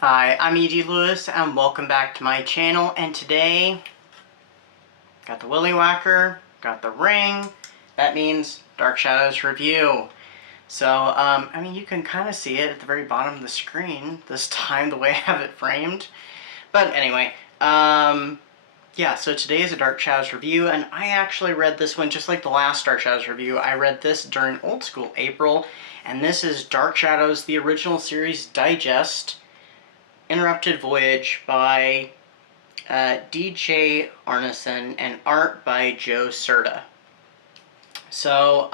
Hi, I'm E.D. Lewis and welcome back to my channel, and today got the Willy Whacker, got the ring. That means Dark Shadows review. So, I mean, you can kind of see it at the very bottom of the screen this time, the way I have it framed. But anyway, yeah, so today is a Dark Shadows review, and I actually read this one just like the last Dark Shadows review. I read this during old school April, and this is Dark Shadows, the original series digest, Interrupted Voyage by DJ Arneson and art by Joe Certa. So,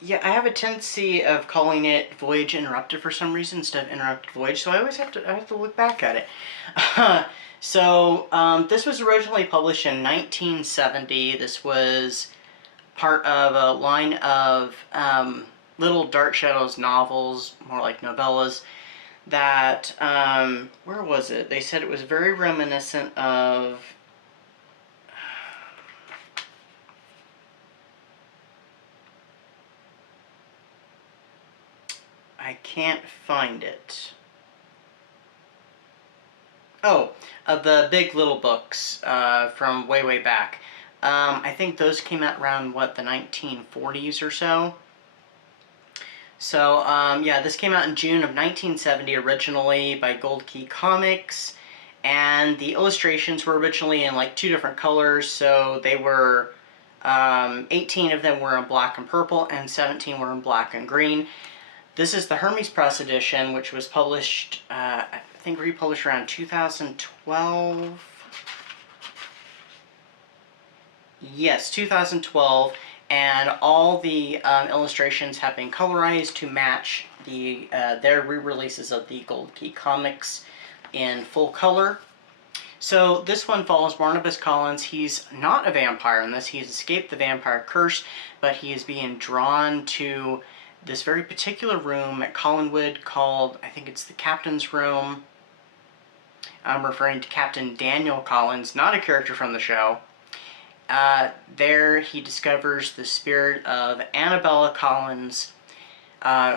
yeah, I have a tendency of calling it Voyage Interrupted for some reason instead of Interrupted Voyage, so I always have to look back at it. This was originally published in 1970. This was part of a line of little Dark Shadows novels, more like novellas, that, where was it? They said it was very reminiscent of, I can't find it. Oh, of the Big Little books from way, way back. I think those came out around, what, the 1940s or so? So, yeah, this came out in June of 1970 originally by Gold Key Comics, and the illustrations were originally in like 2 different colors, so they were, 18 of them were in black and purple, and 17 were in black and green. This is the Hermes Press edition, which was published, I think republished around 2012. Yes, 2012. And all the illustrations have been colorized to match their re-releases of the Gold Key Comics in full color. So this one follows Barnabas Collins. He's not a vampire in this. He's escaped the vampire curse, but he is being drawn to this very particular room at Collinwood called, I think it's the Captain's Room. I'm referring to Captain Daniel Collins, not a character from the show. There he discovers the spirit of Annabella Collins,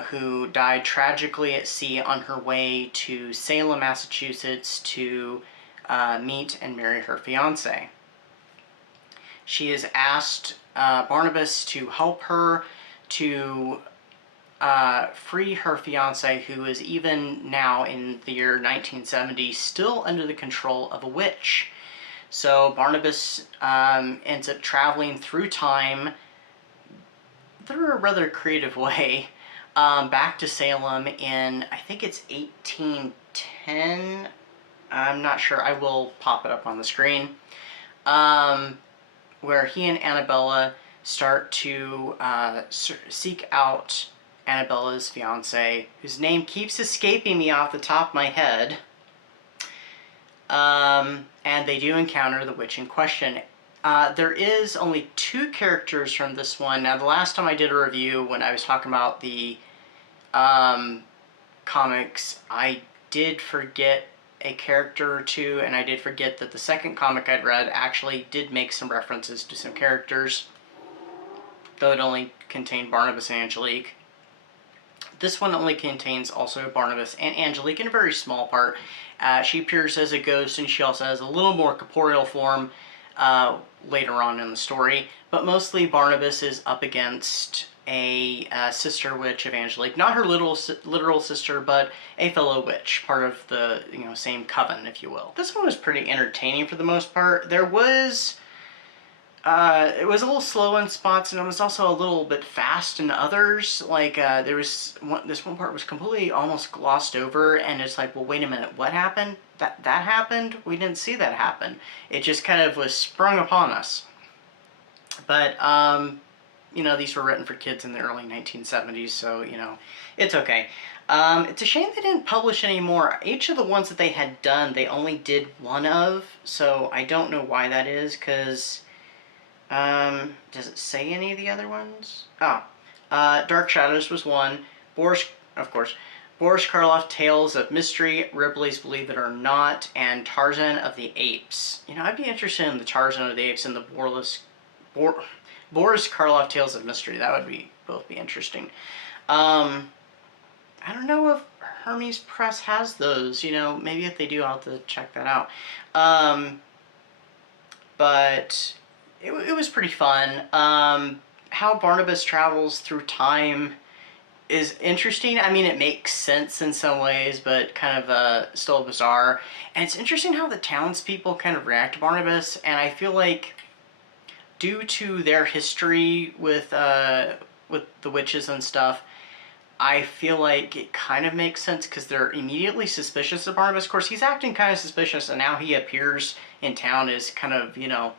who died tragically at sea on her way to Salem, Massachusetts to meet and marry her fiancé. She has asked Barnabas to help her to free her fiancé, who is even now in the year 1970 still under the control of a witch. So Barnabas ends up traveling through time, through a rather creative way, back to Salem in, I think it's 1810. I'm not sure. I will pop it up on the screen. Where he and Annabella start to seek out Annabella's fiancé, whose name keeps escaping me off the top of my head. And they do encounter the witch in question. There is only 2 characters from this one. Now, the last time I did a review, when I was talking about the comics, I did forget a character or 2, and I did forget that the second comic I'd read actually did make some references to some characters, though it only contained Barnabas and Angelique. This one only contains also Barnabas and Angelique in a very small part. She appears as a ghost, and she also has a little more corporeal form later on in the story. But mostly Barnabas is up against a sister witch of Angelique. Not her literal sister, but a fellow witch, part of the same coven, if you will. This one was pretty entertaining for the most part. There was... it was a little slow in spots, and it was also a little bit fast in others. Like, this one part was completely almost glossed over, and it's like, well, wait a minute, what happened? That happened? We didn't see that happen. It just kind of was sprung upon us. But, these were written for kids in the early 1970s, so, it's okay. It's a shame they didn't publish anymore. Each of the ones that they had done, they only did one of, so I don't know why that is, because... does it say any of the other ones? Dark Shadows was one. Boris, of course. Boris Karloff, Tales of Mystery, Ripley's Believe It or Not, and Tarzan of the Apes. I'd be interested in the Tarzan of the Apes and the Boris Karloff, Tales of Mystery. That would both be interesting. I don't know if Hermes Press has those. You know, maybe if they do, I'll have to check that out. But it was pretty fun. How Barnabas travels through time is interesting. I mean, it makes sense in some ways, but kind of still bizarre. And it's interesting how the townspeople kind of react to Barnabas, and I feel like due to their history with the witches and stuff, I feel like it kind of makes sense because they're immediately suspicious of Barnabas. Of course, he's acting kind of suspicious, and now he appears in town is kind of, you know,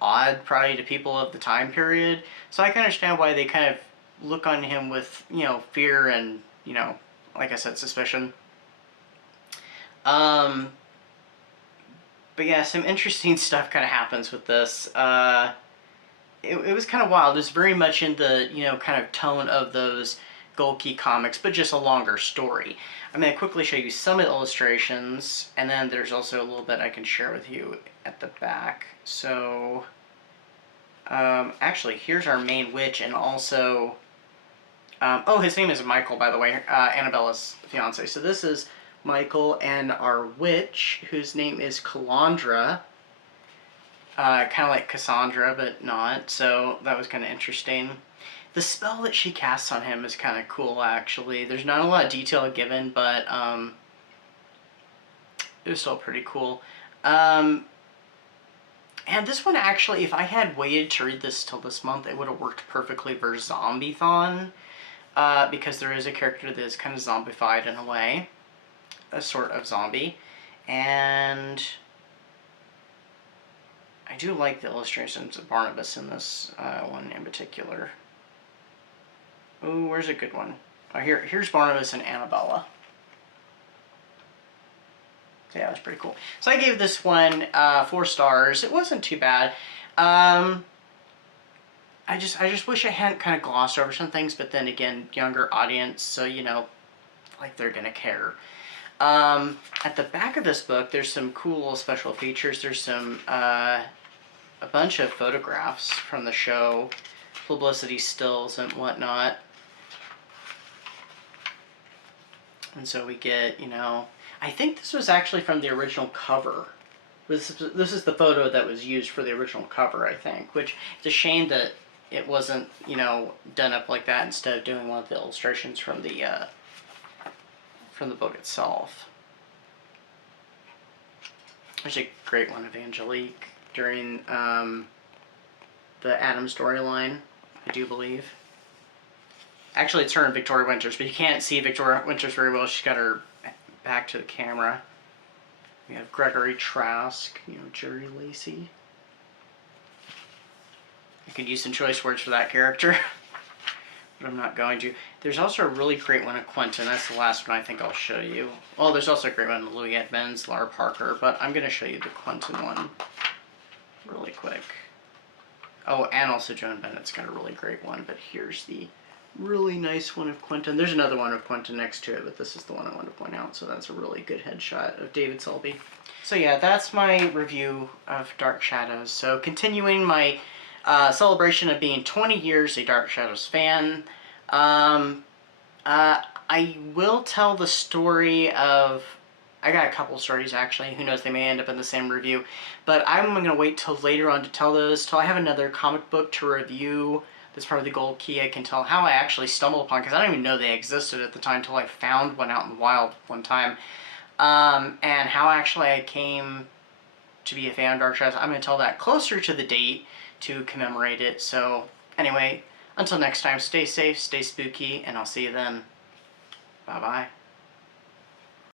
odd probably to people of the time period. So I can understand why they kind of look on him with, you know, fear and, you know, like I said, suspicion. But yeah, some interesting stuff kind of happens with this. It was kind of wild. It was very much in the, you know, kind of tone of those Gold Key comics, but just a longer story. I'm going to quickly show you some illustrations, and then there's also a little bit I can share with you at the back. So, actually, here's our main witch, and also, oh, his name is Michael, by the way, Annabella's fiance. So this is Michael and our witch, whose name is Calandra. Kind of like Cassandra, but not, so that was kind of interesting. The spell that she casts on him is kind of cool, actually. There's not a lot of detail given, but it was still pretty cool. And this one, actually, if I had waited to read this till this month, it would have worked perfectly for Zombie-thon, because there is a character that is kind of zombified in a way, a sort of zombie, and I do like the illustrations of Barnabas in this one in particular. Oh, where's a good one? Oh, here's Barnabas and Annabella. So yeah, it was pretty cool. So I gave this one 4 stars. It wasn't too bad. I just wish I hadn't kind of glossed over some things, but then again, younger audience, so you know, like they're gonna care. At the back of this book, there's some cool special features. There's some a bunch of photographs from the show, publicity stills and whatnot. And so we get, you know, I think this was actually from the original cover. This is the photo that was used for the original cover, I think, which it's a shame that it wasn't, you know, done up like that instead of doing one of the illustrations from the book itself. There's a great one of Angelique during the Adam storyline, I do believe. Actually, it's her and Victoria Winters, but you can't see Victoria Winters very well. She's got her back to the camera. We have Gregory Trask, you know, Jerry Lacey. I could use some choice words for that character, but I'm not going to. There's also a really great one of Quentin. That's the last one I think I'll show you. Well, there's also a great one of Louis Edmonds, Laura Parker, but I'm going to show you the Quentin one really quick. Oh, and also Joan Bennett's got a really great one, but here's the really nice one of Quentin. There's another one of Quentin next to it, but this is the one I wanted to point out, so that's a really good headshot of David Selby. So yeah, that's my review of Dark Shadows. So continuing my celebration of being 20 years a Dark Shadows fan, I will tell the story of... I got a couple stories, actually. Who knows, they may end up in the same review. But I'm going to wait till later on to tell those, till I have another comic book to review that's part of the Gold Key. I can tell how I actually stumbled upon, because I don't even know they existed at the time until I found one out in the wild one time. And how actually I came to be a fan of Dark Shadows. I'm going to tell that closer to the date to commemorate it. So anyway, until next time, stay safe, stay spooky, and I'll see you then. Bye-bye.